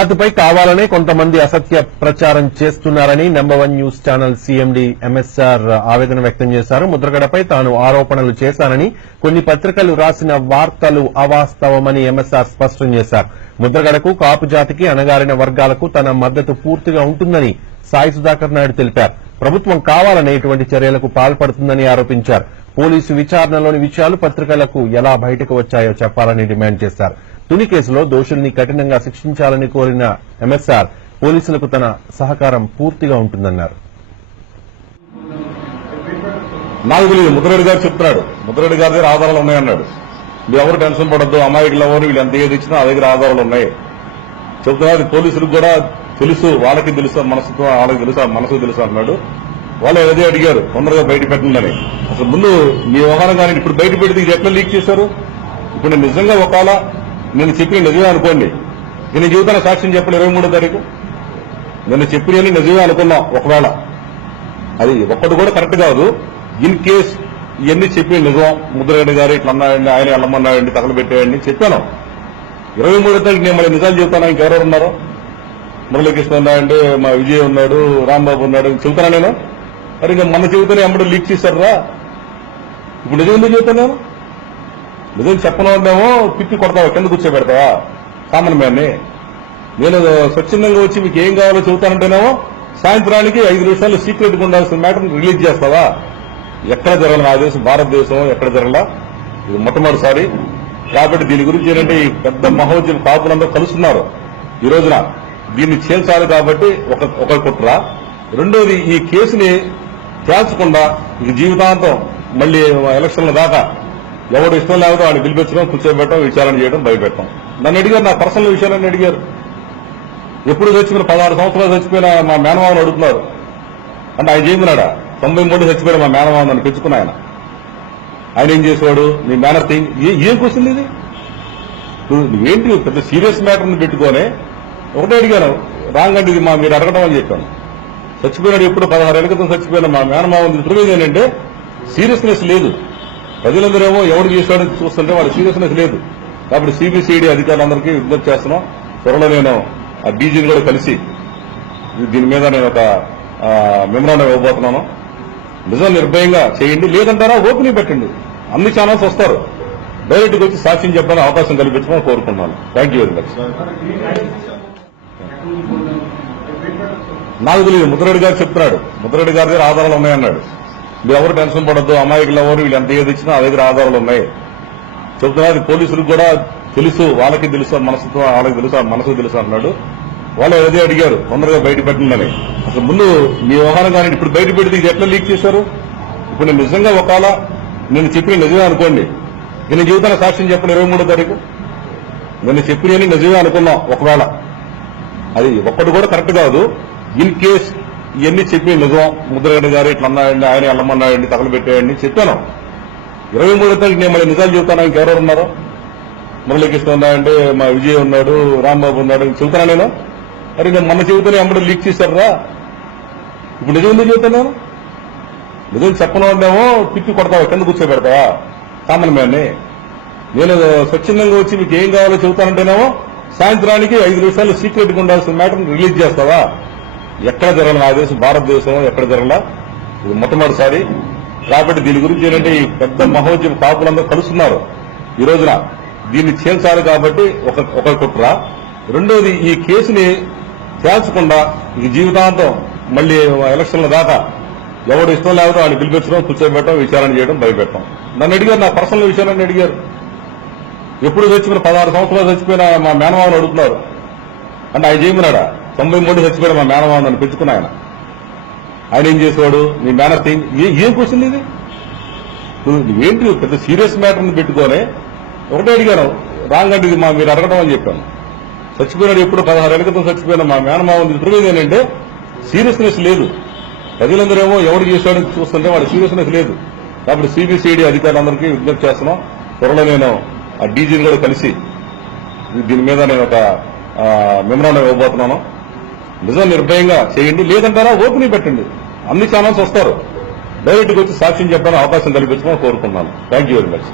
జాతిపై కావాలనే కొంతమంది అసత్య ప్రచారం చేస్తున్నారని number 1 news channel CMD MSR ఆవేదన వ్యక్తం చేశారు. ముద్రగడపై తాను ఆరోపణలు చేశానని, కొన్ని పత్రికలు రాసిన వార్తలు అవాస్తవమని ఎంఎస్ఆర్ స్పష్టం చేశారు. ముద్రగడకు, కాపు జాతికి, అణగారిన వర్గాలకు తన మద్దతు పూర్తిగా ఉంటుందని సాయి సుధాకర్ నాయుడు తెలిపారు. ప్రభుత్వం కావాలనే ఇటువంటి చర్యలకు పాల్పడుతుందని ఆరోపించారు. పోలీసు విచారణలోని విషయాలు పత్రికలకు ఎలా బయటకు వచ్చాయో చెప్పాలని డిమాండ్ చేశారు. తుని కేసులో దోషుల్ని కఠినంగా శిక్షించాలని కోరిన ఎంఎస్ఆర్ పోలీసులకు తన సహకారం పూర్తిగా ఉంటుందన్నారు. నాకు తెలియదు, ముద్రరెడ్డి గారు చెప్తున్నాడు. ముద్రరెడ్డి గారి దగ్గర ఆధారాలు ఉన్నాయన్నాడు. మీరు ఎవరు టెన్షన్ పడద్దు, అమాయకులు ఎవరు, వీళ్ళు ఎంత ఏది ఇచ్చినా ఆ దగ్గర ఆధారాలు ఉన్నాయి చెప్తున్నారు. పోలీసులకు కూడా తెలుసు, వాళ్ళకి తెలుసు, మనసుతో వాళ్ళకి తెలుసు, మనసుకు తెలుసు అన్నాడు. వాళ్ళు అదే అడిగారు, తొందరగా బయట పెట్టండి. అసలు ముందు మీ వ్యవహారం కానీ ఇప్పుడు బయట పెడితే ఇది ఎట్లా లీక్ చేశారు? ఇప్పుడు నేను నిజంగా ఒకవేళ నేను చెప్పిన నిజమే అనుకోండి, నేను జీవితాన్ని సాక్ష్యం చెప్పాలి 23వ తారీఖు. నేను చెప్పిన నిజమే అనుకున్నాం. ఒకవేళ అది ఒక్కటి కూడా కరెక్ట్ కాదు. ఇన్ కేస్ ఇవన్నీ చెప్పిన నిజం, ముద్రగడ్డ గారు ఇట్లా అన్నాయండి, ఆయన వెళ్ళమన్నాయండి, తగలబెట్టేయండి చెప్పాను. 23వ తారీఖు నేను మళ్ళీ నిజాలు చెబుతాను. ఇంకెవరెవరు ఉన్నారో, మురళీకృష్ణ ఉన్నాయండి, మా విజయ్ ఉన్నాడు, రాంబాబు ఉన్నాడు, చెబుతానా నేను? మరి నేను మన చెబుతానే ఎమ్మడో లీక్ చేశారా? ఇప్పుడు నిజం ఎందుకు చెబుతాను నేను? నిజం చెప్పనోడేమో తిప్పి కొడతావా, కింద కూర్చోబెడతావా కామన్ మ్యాన్ని? నేను స్వచ్ఛందంగా వచ్చి మీకు ఏం కావాలో చెబుతానంటేనేమో సాయంత్రానికి 5 నిమిషాలు సీక్రెట్గా ఉండాల్సిన మ్యాటర్ రిలీజ్ చేస్తావా? ఎక్కడ జరగల నా దేశం, భారతదేశం ఎక్కడ జరగల, ఇది మొట్టమొదటిసారి. కాబట్టి దీని గురించి ఏంటంటే ఈ పెద్ద మహోద్యమ కాపులందరూ కలుస్తున్నారు ఈ రోజున. దీన్ని చేల్చాలి కాబట్టి ఒక కుట్ర. రెండోది, ఈ కేసుని తేల్చకుండా ఇక జీవితాంతం మళ్లీ ఎలక్షన్ల దాకా ఎవడు ఇష్టం లేకపోతే వాడిని పిలిపించడం, కూర్చోబెట్టడం, విచారణ చేయడం, భయపెట్టడం. నన్ను అడిగారు, నా పర్సనల్ విషయాలని అడిగారు. ఎప్పుడు చచ్చిపోయిన 16 సంవత్సరాలు చచ్చిపోయిన మా మేనమావని అడుగుతున్నారు. అంటే ఆయన చేయమన్నాడా? 93 చచ్చిపోయిన మా మేనమావ నన్ను పెంచుకున్న ఆయన ఏం చేసేవాడు? నీ మేనర్ థింగ్ ఏం క్వశ్చన్ ఇది? నువ్వేంటి పెద్ద సీరియస్ మ్యాటర్ని పెట్టుకొని ఒకటే అడిగాను. రాంగ్ అంటే ఇది మీరు అడగడం అని చెప్పాను. చచ్చిపోయినాడు ఎప్పుడు 16 ఏళ్ల క్రితం చచ్చిపోయిన మా మేనమావని తిరుగుతుంది ఏంటంటే సీరియస్నెస్ లేదు. ప్రజలందరూ ఏమో ఎవరు చేశాడని చూస్తుంటే వాళ్ళ సీరియస్నెస్ లేదు. కాబట్టి సిబిసిఐడి అధికారులందరికీ విజ్ఞప్తి చేస్తున్నాం. త్వరలో నేను ఆ డీజీని కూడా కలిసి దీని మీద నేను ఒక మెమరాండం ఇవ్వబోతున్నాను. నిజం నిర్భయంగా చేయండి, లేదంటారా ఓపెనింగ్ పెట్టండి. అన్ని ఛానల్స్ వస్తారు, డైరెక్ట్గా వచ్చి సాక్ష్యం చెప్పడానికి అవకాశం కల్పించమని కోరుకుంటున్నాను. Thank you very much. నాకు తెలియదు, ముద్రరెడ్డి గారు చెప్తున్నాడు. ముద్రరెడ్డి గారి దగ్గర ఆధారాలు ఉన్నాయన్నాడు. మీరు ఎవరు టెన్షన్ పడద్దు, అమాయకులు ఎవరు, వీళ్ళు ఎంత ఏది ఇచ్చినా ఆ దగ్గర ఆధారాలు ఉన్నాయి చెప్తున్నారు. పోలీసులకు కూడా తెలుసు, వాళ్ళకి తెలుసు, మనసుతో వాళ్ళకి తెలుసు, మనసుకు తెలుసు అన్నాడు. వాళ్ళు అదే అడిగారు, తొందరగా బయట పెట్టండి. అసలు ముందు మీ వ్యవహారం కానీ ఇప్పుడు బయట పెడితే ఇది ఎట్లా లీక్ చేశారు? ఇప్పుడు నేను నిజంగా ఒకవేళ నేను చెప్పిన నిజమే అనుకోండి, నేను జీవితాన్ని సాక్ష్యం చెప్పాలి 23వ తారీఖు. నేను చెప్పిన నిజమే అనుకున్నాం. ఒకవేళ అది ఒక్కటి కూడా కరెక్ట్ కాదు. ఇన్ కేస్ ఇవన్నీ చెప్పిన నిజం, ముద్రగడ్డ గారు ఇట్లా అన్నాయండి, ఆయన వెళ్ళమన్నాయండి, తగలబెట్టేయండి చెప్పాను. 23వ తారీఖు నేను మళ్ళీ నిజాలు చెబుతాను. ఇంకెవరెవరు ఉన్నారో, మురళీకృష్ణ ఉన్నాయండి, మా విజయ్ ఉన్నాడు, రాంబాబు ఉన్నాడు, చెబుతానా నేను? మరి నేను మన చెబుతానే ఎమ్మడో లీక్ చేశారా? ఇప్పుడు నిజం ఎందుకు చెబుతాను నేను? నిజం చెప్పనోడేమో తిప్పి కొడతావా, కింద కూర్చోబెడతావా కామన్ మ్యాన్ని? నేను స్వచ్ఛందంగా వచ్చి మీకు ఏం కావాలో చెబుతానంటేనేమో సాయంత్రానికి 5 నిమిషాలు సీక్రెట్గా ఉండాల్సిన మ్యాటర్ రిలీజ్ చేస్తావా? ఎక్కడ జరగల నా దేశం, భారతదేశం ఎక్కడ జరగల, ఇది మొట్టమొదటిసారి. కాబట్టి దీని గురించి ఏంటంటే ఈ పెద్ద మహోద్యమ కాపులందరూ కలుస్తున్నారు ఈ రోజున. దీన్ని చేల్చాలి కాబట్టి ఒక కుట్ర. రెండోది, ఈ కేసుని తేల్చకుండా ఇక జీవితాంతం మళ్లీ ఎలక్షన్ల దాకా ఎవడు ఇష్టం లేకపోతే వాడిని పిలిపించడం, కూర్చోబెట్టడం, విచారణ చేయడం, భయపెట్టడం. నన్ను అడిగారు, నా పర్సనల్ విషయాలని అడిగారు. ఎప్పుడు చచ్చిపోయిన 16 సంవత్సరాలు చచ్చిపోయిన మా మేనమావని అడుగుతున్నారు. అంటే ఆయన చేయమన్నాడా? 93 చచ్చిపోయిన మా మేనమావ నన్ను పెంచుకున్న ఆయన ఏం చేసేవాడు? నీ మేనర్ థింగ్ ఏం క్వశ్చన్ ఇది? నువ్వేంటి పెద్ద సీరియస్ మ్యాటర్ని పెట్టుకొని ఒకటే అడిగాను. రాంగ్ అంటే ఇది మీరు అడగడం అని చెప్పాను. చచ్చిపోయినాడు ఎప్పుడు 16 ఏళ్ల క్రితం చచ్చిపోయిన మా మేనమావని తిరుగుతుంది ఏంటంటే సీరియస్నెస్ లేదు. ప్రజలందరూ ఏమో ఎవరు చేశాడని చూస్తుంటే వాళ్ళ సీరియస్నెస్ లేదు. కాబట్టి సిబిసిఐడి అధికారులందరికీ విజ్ఞప్తి చేస్తున్నాం. త్వరలో నేను ఆ డీజీని కూడా కలిసి దీని మీద నేను ఒక మెమరాండం ఇవ్వబోతున్నాను. నిజం నిర్భయంగా చేయండి, లేదంటారా ఓపెనింగ్ పెట్టండి. అన్ని ఛానల్స్ వస్తారు, డైరెక్ట్గా వచ్చి సాక్ష్యం చెప్పడానికి అవకాశం కల్పించమని కోరుకుంటున్నాను. Thank you very much.